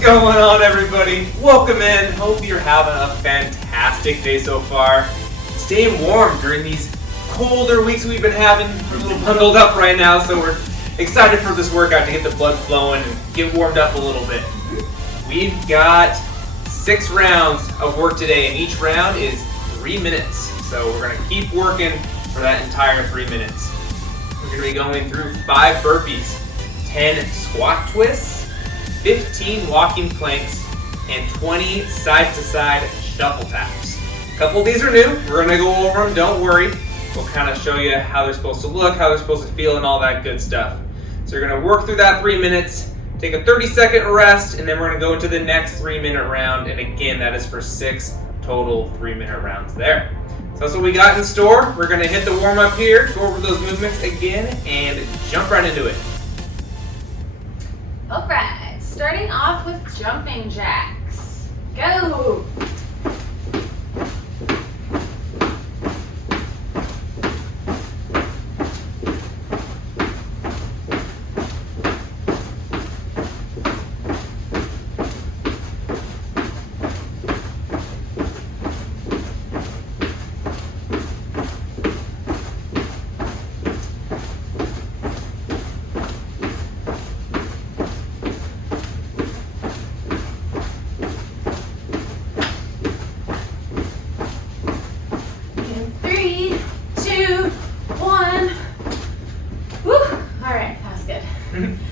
What's going on, everybody? Welcome in. Hope you're having a fantastic day so far. Staying warm during these colder weeks we've been having. We're a little bundled up right now, so we're excited for this workout to get the blood flowing and get warmed up a little bit. We've got 6 rounds of work today, and each round is 3 minutes. So we're gonna keep working for that entire 3 minutes. We're gonna be going through 5 burpees, 10 squat twists, 15 walking planks, and 20 side-to-side shuffle taps. A couple of these are new. We're gonna go over them, don't worry. We'll kind of show you how they're supposed to look, how they're supposed to feel, and all that good stuff. So you're gonna work through that 3 minutes, take a 30-second rest, and then we're gonna go into the next 3-minute round. And again, that is for 6 total 3-minute rounds there. So that's what we got in store. We're gonna hit the warm-up here, go over those movements again, and jump right into it. All right. Starting off with jumping jacks. Go!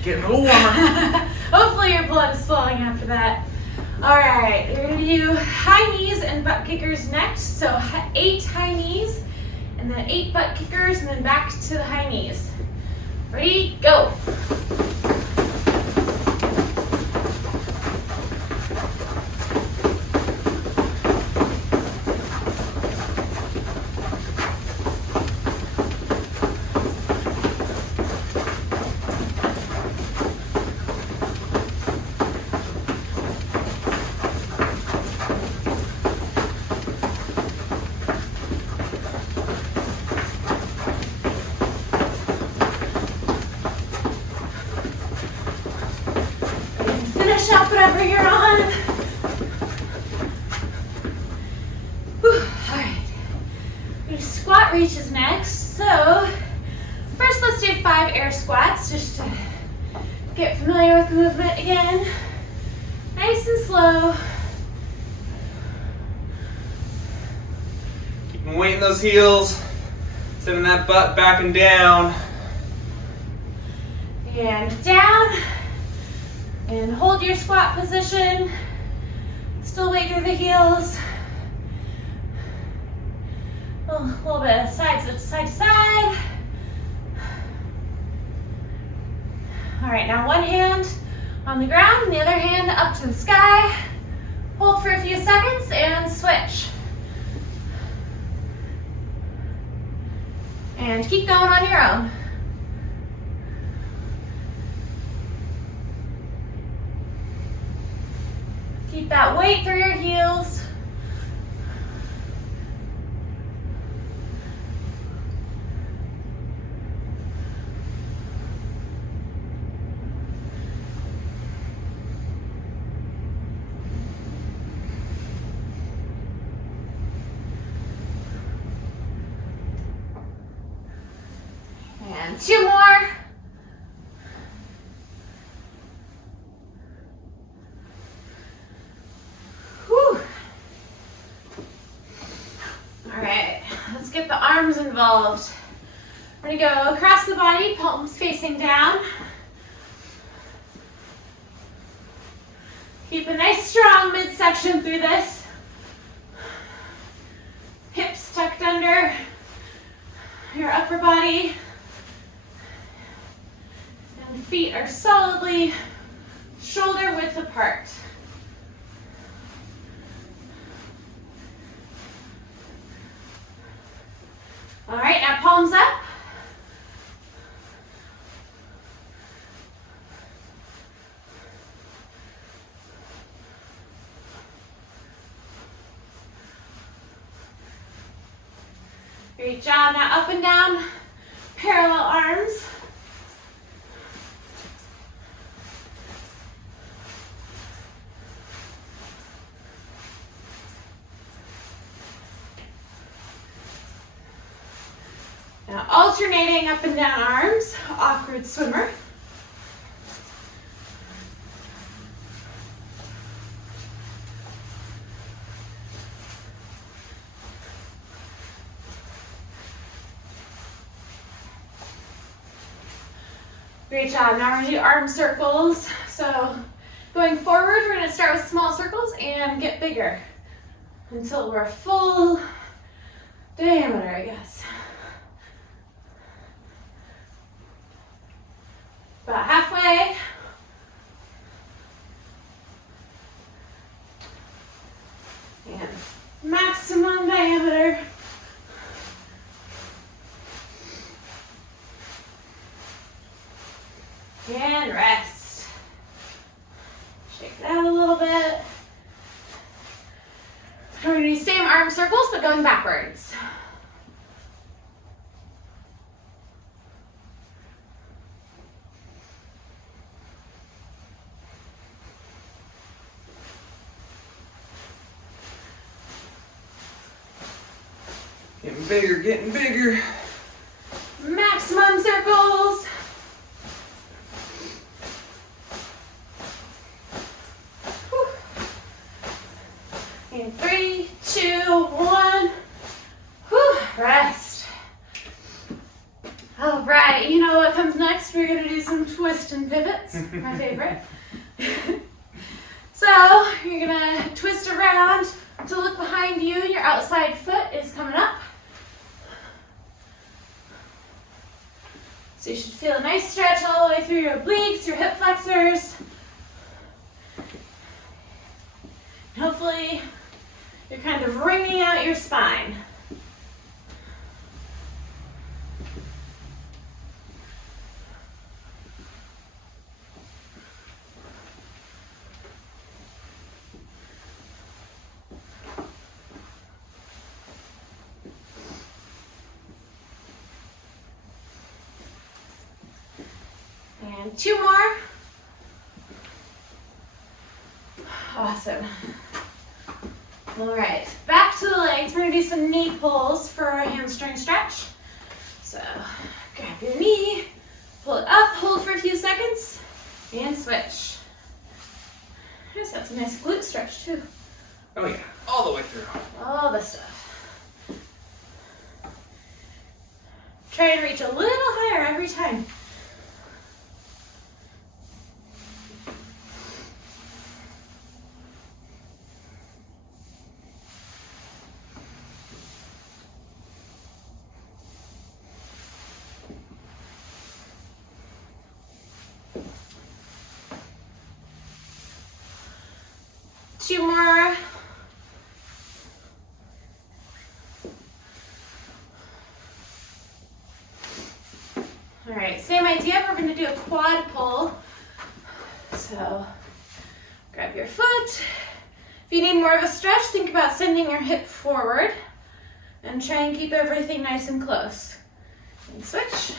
Getting a little warmer. Hopefully your blood is flowing after that. All right, you're gonna do high knees and butt kickers next. So 8 high knees, and then 8 butt kickers, and then back to the high knees. Ready, go. Finish up whatever you're on. Whew. All right. We're gonna squat reaches next. So first, let's do 5 air squats just to get familiar with the movement again. Nice and slow. Keep weighting those heels, sending that butt back and down. And down. And hold your squat position. Still weight through the heels. A little bit of side to side. All right, now one hand on the ground and the other hand up to the sky. Hold for a few seconds and switch. And keep going on your own. Keep that weight through your heels. And 2 more. Get the arms involved. We're gonna go across the body, palms facing down. Keep a nice strong midsection through this. Hips tucked under your upper body. And feet are solidly shoulder width apart. All right, now palms up. Great job. Now up and down, parallel arms. alternating up and down arms, awkward swimmer. Great job. Now we're going to do arm circles. So going forward, we're going to start with small circles and get bigger until we're full diameter, I guess. About halfway. And maximum diameter. And rest. Shake it out a little bit. We're going to do same arm circles, but going backwards. Getting bigger, getting bigger. Maximum circles. In 3, 2, 1. Whew, rest. All right, you know what comes next? We're gonna do some twist and pivots, my favorite. So you're gonna twist around to look behind you. Your outside foot is coming up. So you should feel a nice stretch all the way through your obliques, your hip flexors. Hopefully you're kind of wringing out your spine. And 2 more. Awesome. All right, back to the legs. We're gonna do some knee pulls for a hamstring stretch. So grab your knee, pull it up, hold for a few seconds, and switch. Here's got some nice glute stretch too. Oh yeah, all the way through. All the stuff. Try to reach a little higher every time. Two more. All right, same idea. We're going to do a quad pull. So grab your foot. If you need more of a stretch, think about sending your hip forward and try and keep everything nice and close. And switch.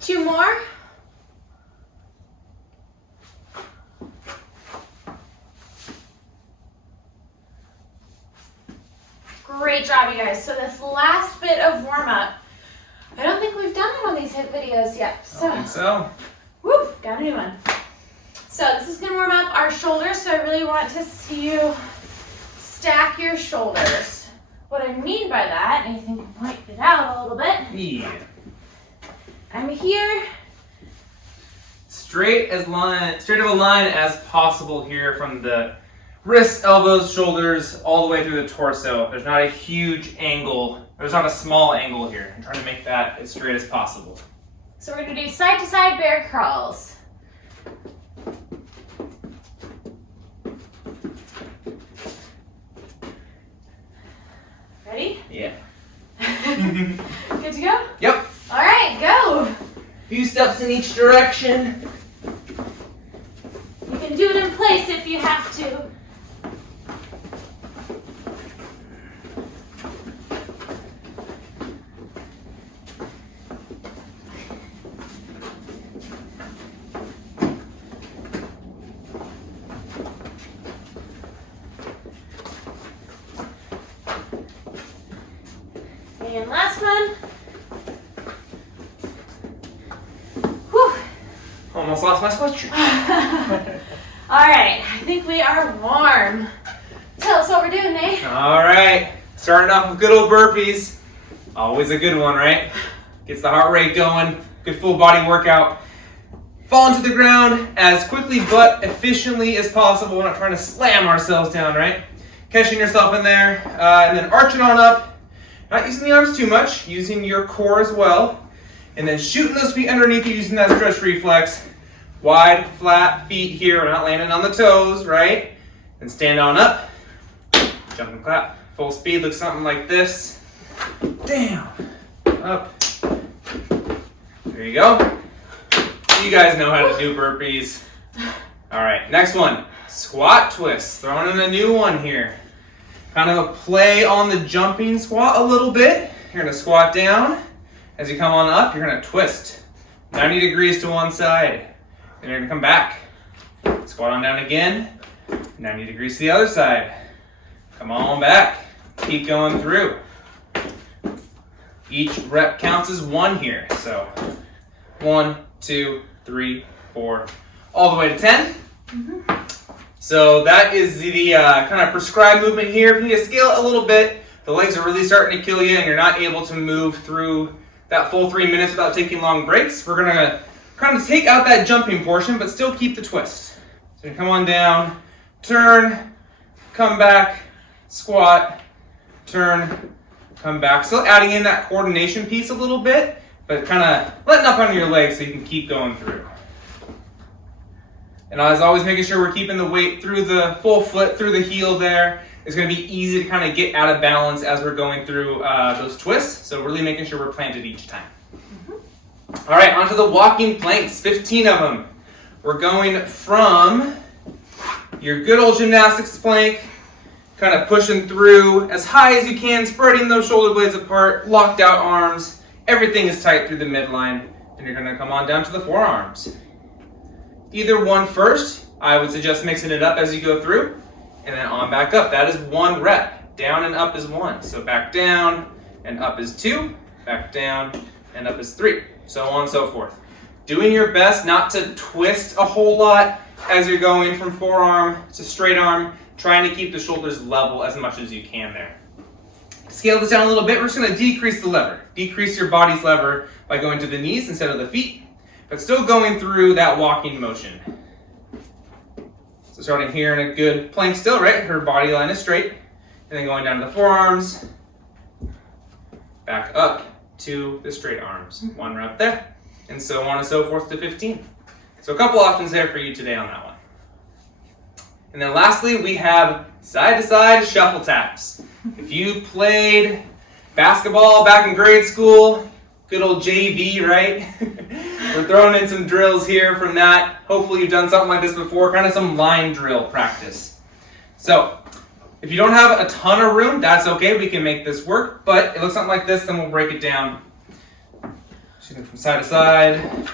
Two more. Great job, you guys. So this last bit of warm-up, I don't think we've done it on these HIIT videos yet. I don't think so. Woo, got a new one. So this is gonna warm up our shoulders, so I really want to see you stack your shoulders. What I mean by that, and I think I point it out a little bit. Yeah. I'm here. Straight of a line as possible here from the wrists, elbows, shoulders, all the way through the torso. There's not a huge angle. There's not a small angle here. I'm trying to make that as straight as possible. So we're gonna do side to side bear crawls. Ready? Yeah. Good to go? Yep. All right, go. Few steps in each direction. You can do it in place if you have to. And last one. Whew. Almost lost my sweatshirt. All right, I think we are warm. Tell us what we're doing, Nate. All right, starting off with good old burpees. Always a good one, right? Gets the heart rate going, good full body workout. Fall into the ground as quickly but efficiently as possible. We're not trying to slam ourselves down, right? Catching yourself in there, and then arching on up. Not using the arms too much, using your core as well. And then shooting those feet underneath you using that stretch reflex. Wide, flat feet here. We're not landing on the toes, right? And stand on up. Jump and clap. Full speed looks something like this. Down. Up. There you go. You guys know how to do burpees. All right, next one. Squat twist. Throwing in a new one here. Kind of a play on the jumping squat a little bit. You're going to squat down. As you come on up, you're going to twist 90 degrees to one side. Then you're going to come back. Squat on down again. 90 degrees to the other side. Come on back. Keep going through. Each rep counts as one here. So 1, 2, 3, 4, all the way to 10. So that is the kind of prescribed movement here. If you need to scale it a little bit, the legs are really starting to kill you and you're not able to move through that full 3 minutes without taking long breaks, we're gonna kind of take out that jumping portion, but still keep the twist. So you come on down, turn, come back, squat, turn, come back. Still adding in that coordination piece a little bit, but kind of letting up on your legs so you can keep going through. And as always, making sure we're keeping the weight through the full foot, through the heel there. It's going to be easy to kind of get out of balance as we're going through those twists. So really making sure we're planted each time. All right, onto the walking planks, 15 of them. We're going from your good old gymnastics plank, kind of pushing through as high as you can, spreading those shoulder blades apart, locked out arms. Everything is tight through the midline. And you're going to come on down to the forearms. Either one first. I would suggest mixing it up as you go through. And then on back up. That is one rep. Down and up is one. So back down and up is 2. Back down and up is 3. So on and so forth. Doing your best not to twist a whole lot as you're going from forearm to straight arm. Trying to keep the shoulders level as much as you can there. Scale this down a little bit. We're just going to decrease the lever. Decrease your body's lever by going to the knees instead of the feet. But still going through that walking motion. So starting here in a good plank still, right? Her body line is straight. And then going down to the forearms. Back up to the straight arms. One rep there. And so on and so forth to 15. So a couple options there for you today on that one. And then lastly, we have side-to-side shuffle taps. If you played basketball back in grade school, good old JV, right? We're throwing in some drills here from that. Hopefully you've done something like this before, kind of some line drill practice. So if you don't have a ton of room, that's okay. We can make this work, but it looks something like this, then we'll break it down. Shooting from side to side.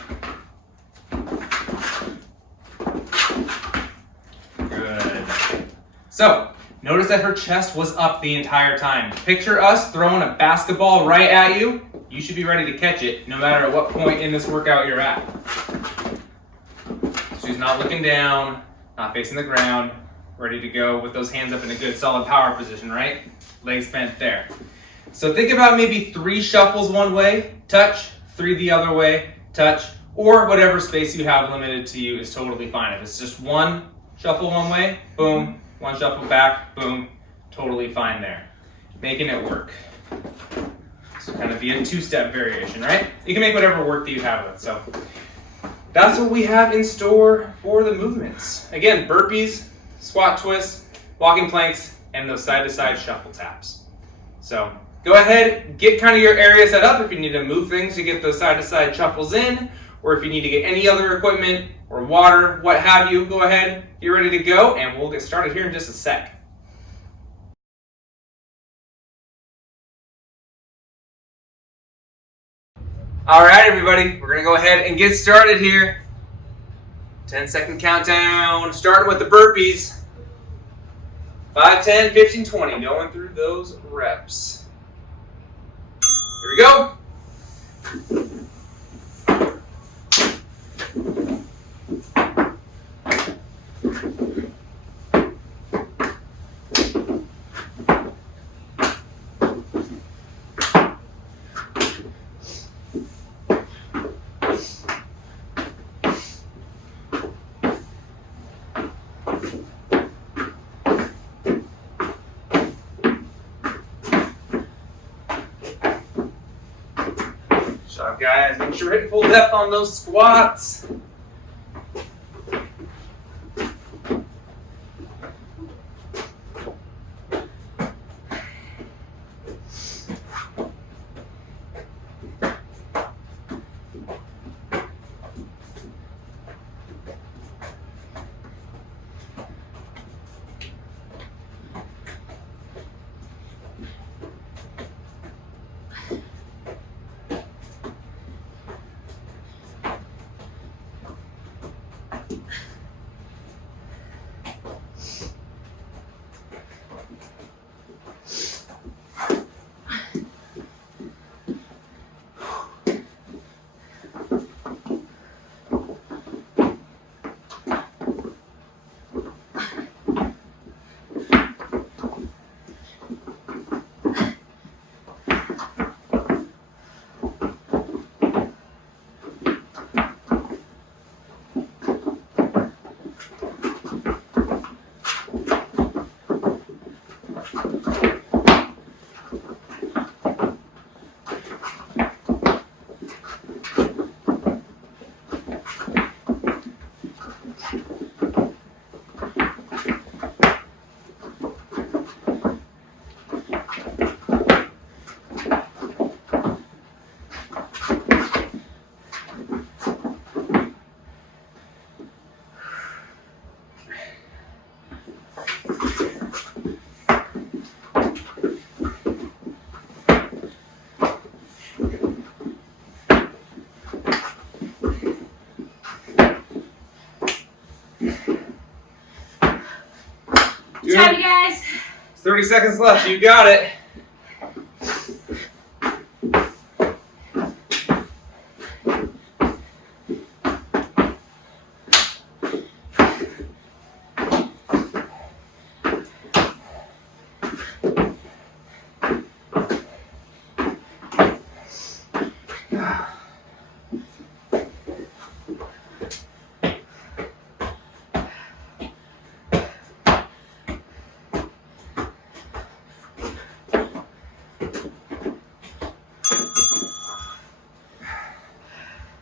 Good. So notice that her chest was up the entire time. Picture us throwing a basketball right at you. You should be ready to catch it no matter at what point in this workout you're at. She's not looking down, not facing the ground, ready to go with those hands up in a good solid power position, right? Legs bent there. So think about maybe 3 shuffles one way, touch, 3 the other way, touch, or whatever space you have limited to you is totally fine. If it's just 1 shuffle one way, boom, 1 shuffle back, boom, totally fine there. Making it work. So kind of be a two-step variation, right? You can make whatever work that you have with. So that's what we have in store for the movements. Again, burpees, squat twists, walking planks, and those side-to-side shuffle taps. So go ahead, get kind of your area set up if you need to move things to get those side-to-side shuffles in, or if you need to get any other equipment or water, what have you, go ahead, get ready to go, and we'll get started here in just a sec. All right, everybody, we're gonna go ahead and get started here. 10-second countdown, starting with the burpees. 5, 10, 15, 20, going through those reps. Here we go. Good job, guys. Make sure you're hitting full depth on those squats. Good job, you guys. 30 seconds left. You got it.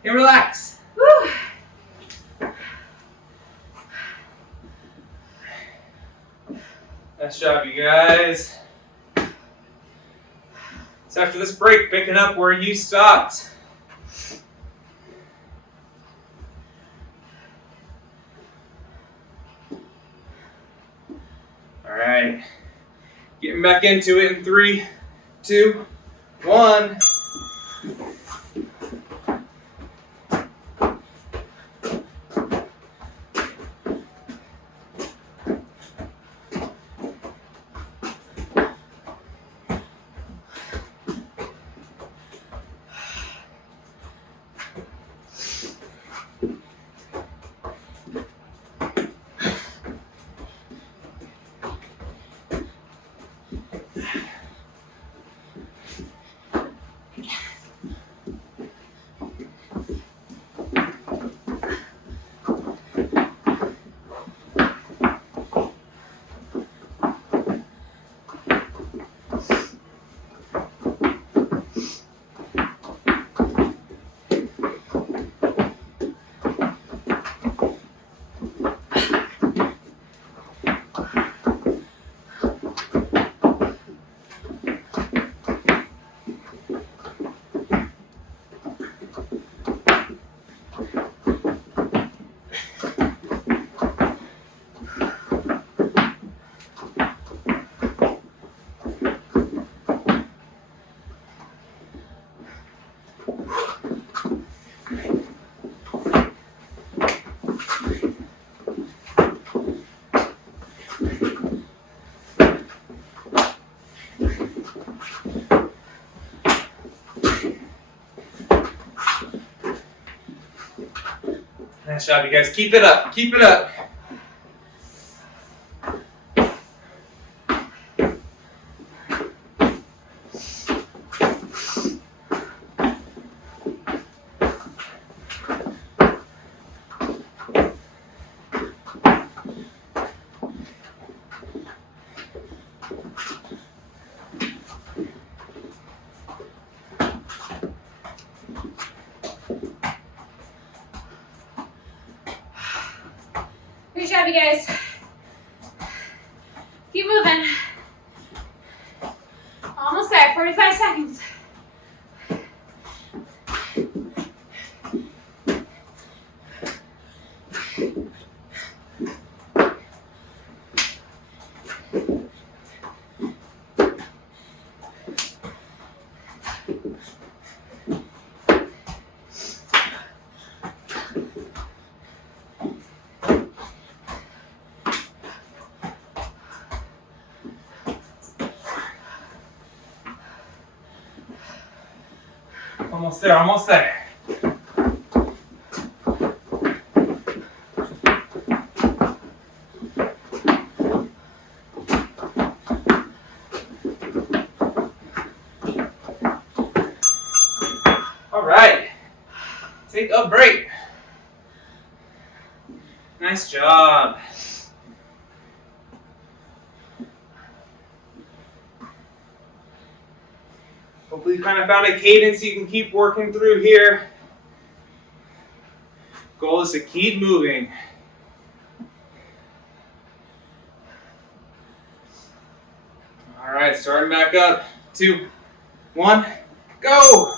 And relax. Woo. Nice job, you guys. So after this break, picking up where you stopped. All right. Getting back into it in 3, 2, 1. Nice job, you guys. Keep it up. Keep it up. Good job, you guys. Keep moving. Almost there, 45 seconds. Almost there, almost there. All right, take a break. Nice job. Hopefully you kind of found a cadence you can keep working through here. Goal is to keep moving. All right, starting back up. 2, 1, go!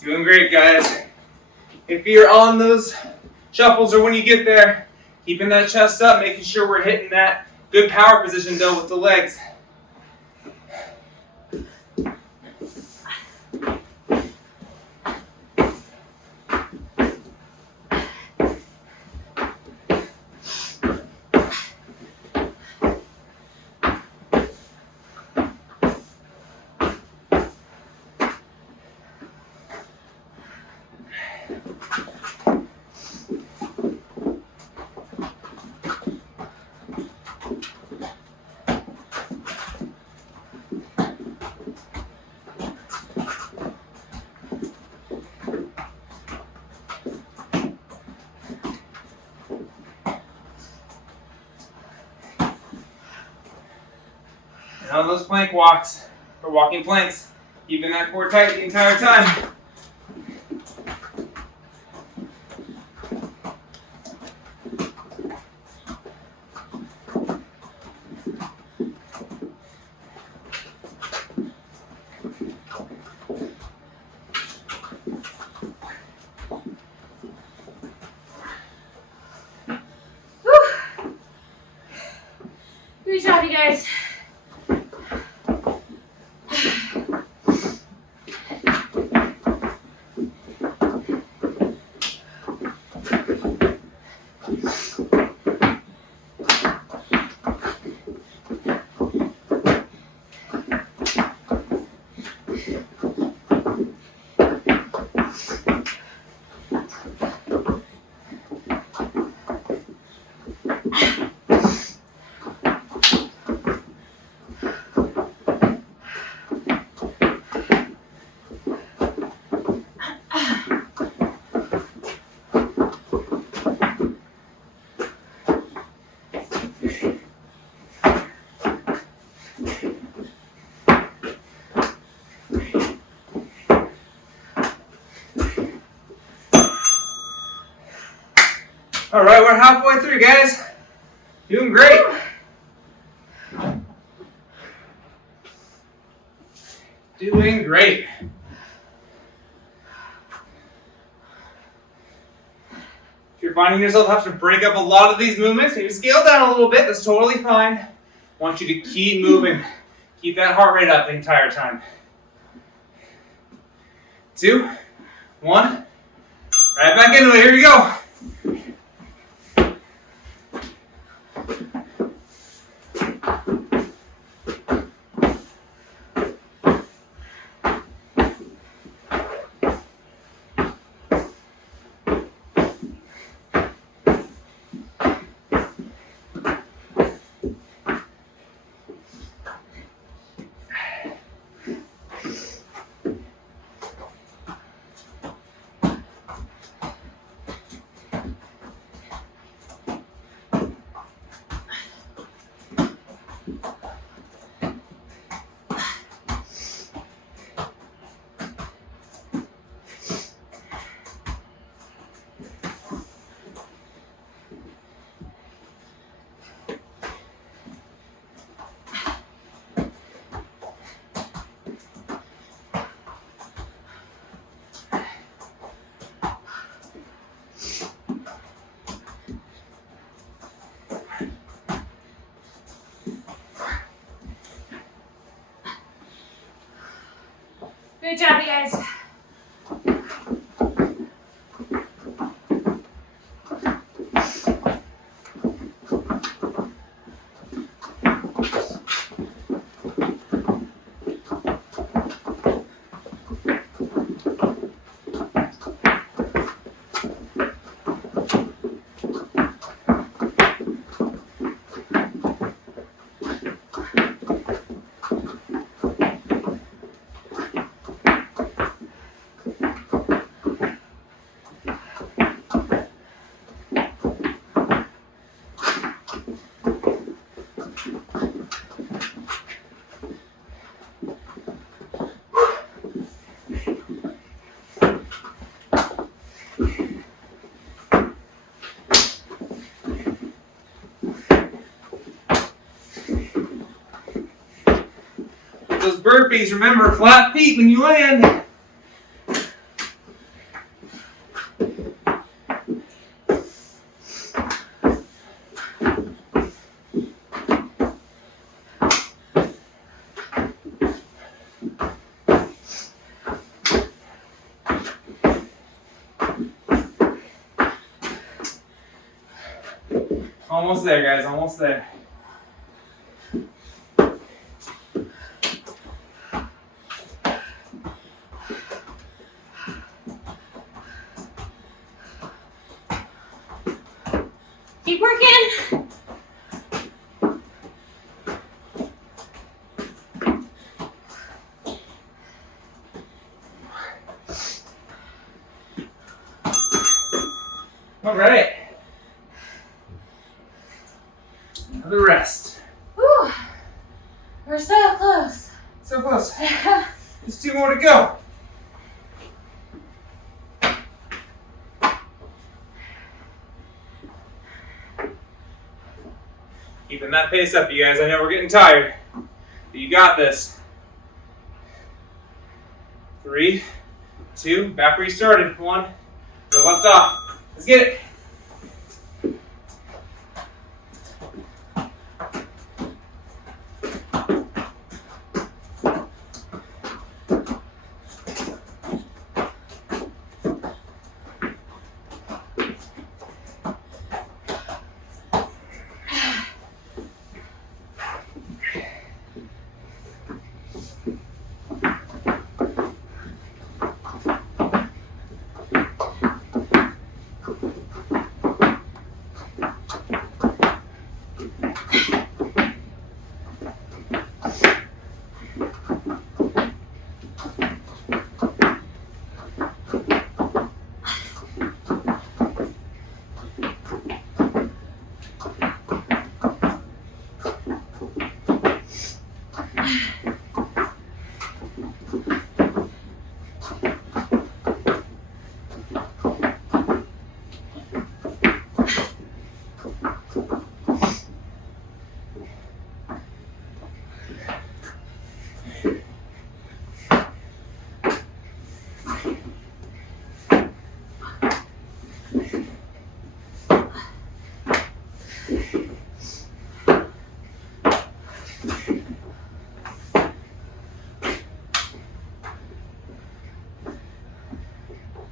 Doing great, guys. If you're on those shuffles or when you get there, keeping that chest up, making sure we're hitting that good power position though with the legs. And on those plank walks, or walking planks, keeping that core tight the entire time. Good job, you guys. All right, we're halfway through, guys. Doing great. Doing great. If you're finding yourself having to break up a lot of these movements, maybe scale down a little bit. That's totally fine. I want you to keep moving. Keep that heart rate up the entire time. 2, 1. Right back into it. Here you go. Good job, you guys. Those burpees, remember, flat feet when you land. Almost there, guys, almost there. Keep working. All right. Another rest. Whew. We're so close. So close. There's 2 more to go. Keeping that pace up, you guys. I know we're getting tired, but you got this. 3, 2, back where you started. 1, go left off. Let's get it.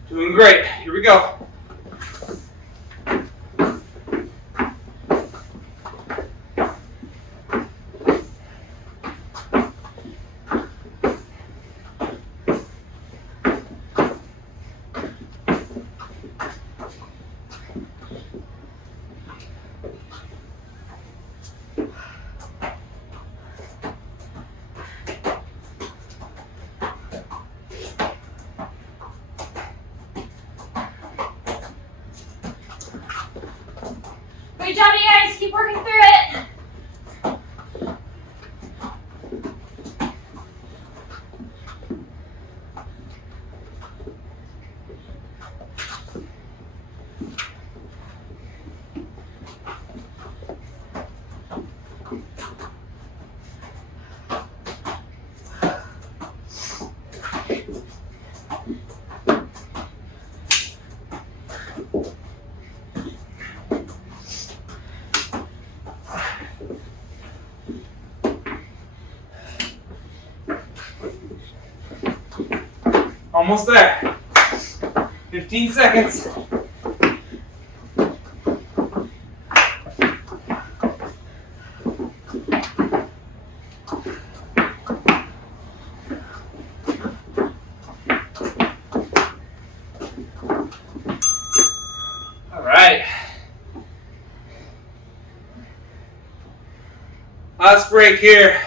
Doing great. Here we go. Great job, you guys. Keep working through it. Almost there. 15 seconds. All right. Last break here.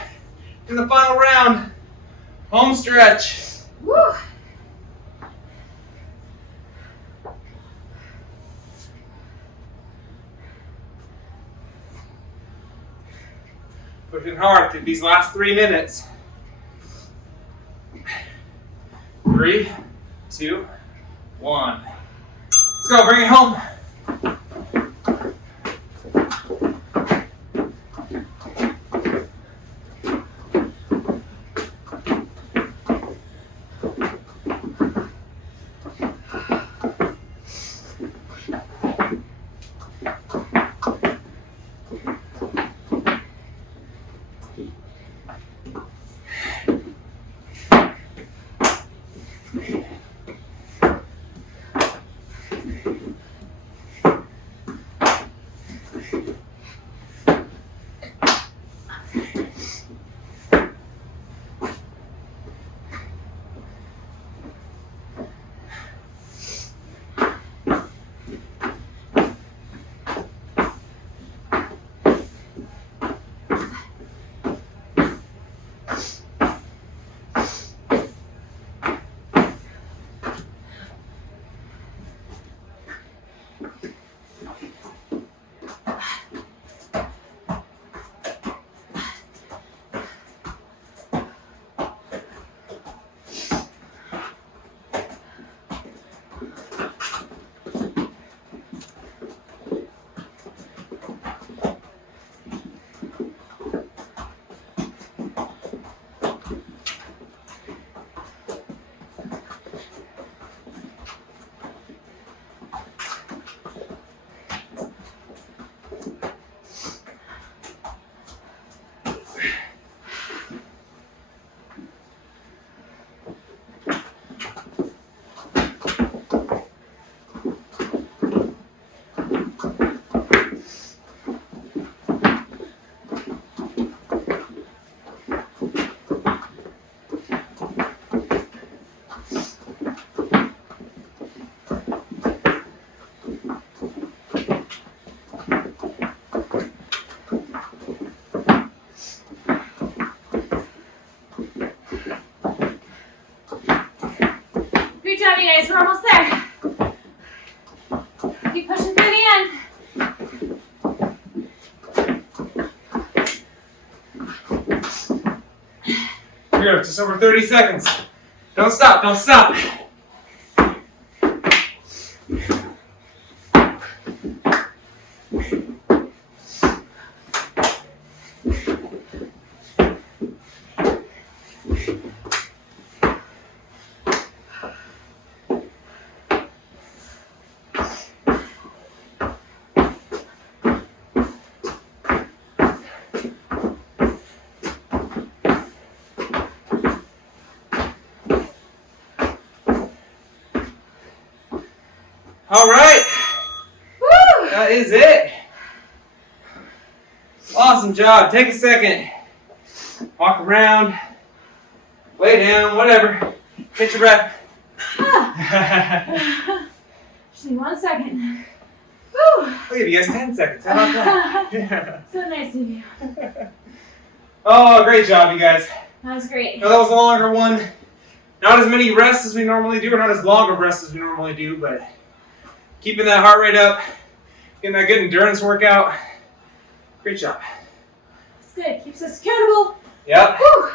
In the final round. Home stretch. Woo. Pushing hard through these last 3 minutes. 3, 2, 1. Let's go, bring it home. Great job, you guys. We're almost there. Keep pushing through the end. Here we go, just over 30 seconds. Don't stop, don't stop. All right. Woo! That is it. Awesome job. Take a second. Walk around. Lay down, whatever. Catch your breath. Just need 1 second. Woo! I'll give you guys 10 seconds. How about that? So nice of you. Oh, great job, you guys. That was great. Now, that was a longer one. Not as many rests as we normally do, or not as long of rests as we normally do, but keeping that heart rate up, getting that good endurance workout. Great job. It's good. Keeps us accountable. Yep. Woo!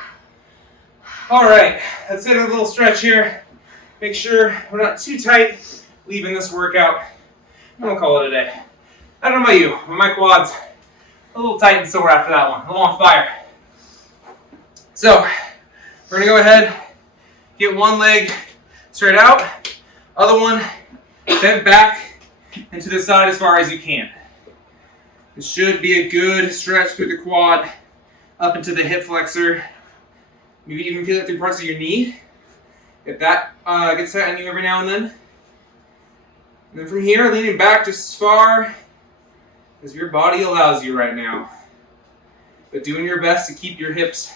All right, let's hit a little stretch here. Make sure we're not too tight leaving this workout. I'm gonna call it a day. I don't know about you, but my quads a little tight and sore after that one. A little on fire. So we're gonna go ahead, get one leg straight out, other one bent back and to the side as far as you can. This should be a good stretch through the quad, up into the hip flexor. Maybe even feel it through parts of your knee. If that gets tight on you every now and then. And then from here, leaning back just as far as your body allows you right now. But doing your best to keep your hips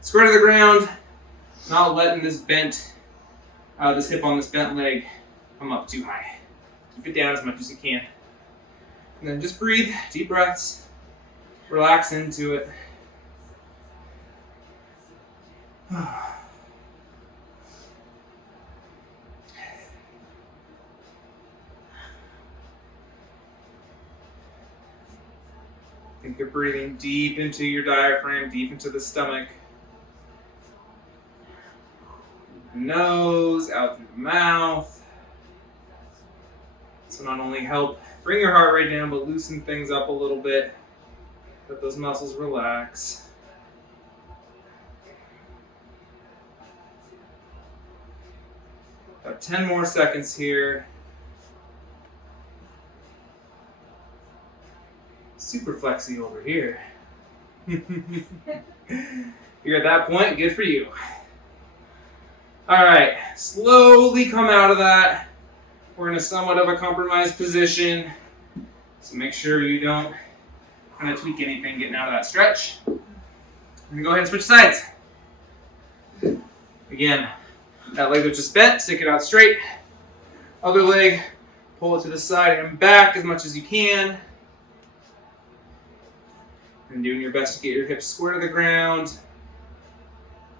square to the ground, not letting this bent, this hip on this bent leg come up too high. Keep it down as much as you can. And then just breathe, deep breaths, relax into it. Think of breathing deep into your diaphragm, deep into the stomach. Nose, out through the mouth. This will not only help bring your heart rate down, but loosen things up a little bit. Let those muscles relax. About 10 more seconds here. Super flexy over here. You're at that point, good for you. All right, slowly come out of that. We're in a somewhat of a compromised position. So make sure you don't kind of tweak anything getting out of that stretch. I'm gonna go ahead and switch sides. Again, that leg was just bent, stick it out straight. Other leg, pull it to the side and back as much as you can. And doing your best to get your hips square to the ground.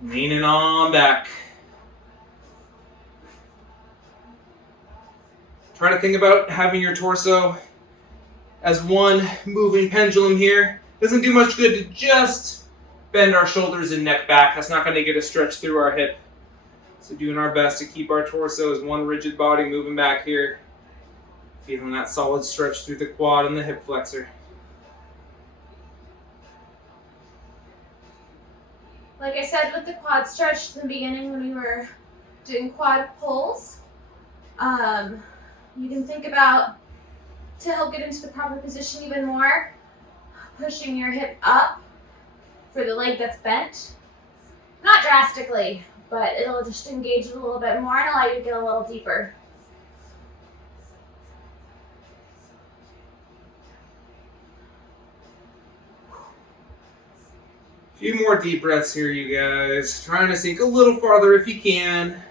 Leaning on back. Try to think about having your torso as one moving pendulum here. Doesn't do much good to just bend our shoulders and neck back. That's not going to get a stretch through our hip. So doing our best to keep our torso as one rigid body moving back here. Feeling that solid stretch through the quad and the hip flexor. Like I said with the quad stretch in the beginning when we were doing quad pulls, you can think about, to help get into the proper position even more, pushing your hip up for the leg that's bent. Not drastically, but it'll just engage it a little bit more and allow you to get a little deeper. A few more deep breaths here, you guys. Trying to sink a little farther if you can.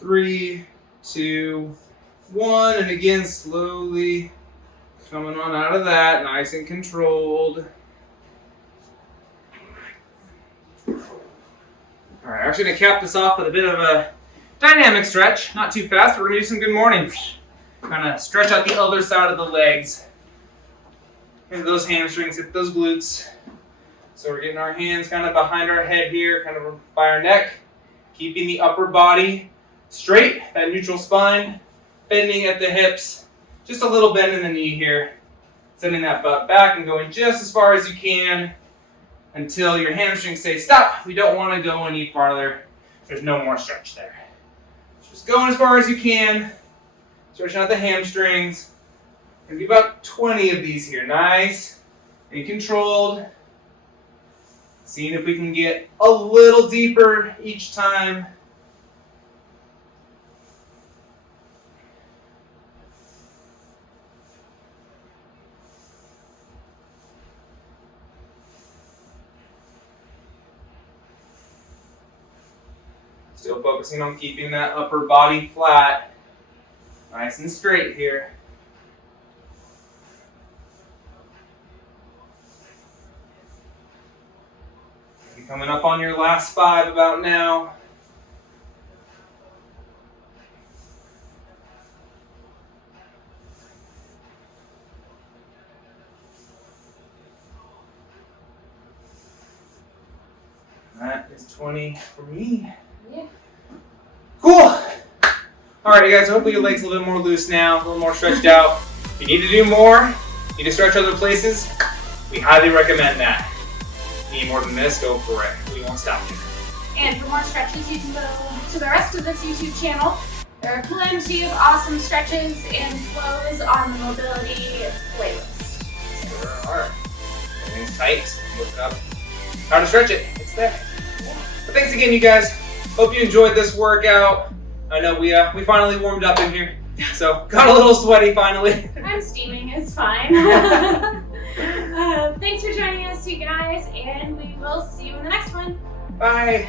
Three, two, 1, and again, slowly coming on out of that, nice and controlled. All right, actually gonna cap this off with a bit of a dynamic stretch, not too fast. We're gonna do some good morning. Kind of stretch out the other side of the legs. Hit those hamstrings, hit those glutes. So we're getting our hands kind of behind our head here, kind of by our neck, keeping the upper body straight, that neutral spine. Bending at the hips, just a little bend in the knee here. Sending that butt back and going just as far as you can. until your hamstrings say stop. We don't want to go any farther. There's no more stretch there. Just going as far as you can. Stretching out the hamstrings. Gonna be about 20 of these here. Nice and controlled. Seeing if we can get a little deeper each time. Still focusing on keeping that upper body flat. Nice and straight here. You're coming up on your last 5 about now. That is 20 for me. Yeah. Cool. All right, you guys. Hopefully your legs a little bit more loose now, a little more stretched out. If you need to do more, need to stretch other places, we highly recommend that. Need more than this, go for it. We won't stop you. And for more stretches, you can go to the rest of this YouTube channel. There are plenty of awesome stretches and flows on the mobility playlist. Sure are. Everything's tight. Look up how to stretch it. It's there. But thanks again, you guys. Hope you enjoyed this workout. I know we finally warmed up in here, so got a little sweaty finally. I'm steaming, it's fine. Thanks for joining us, you guys, and we will see you in the next one. Bye.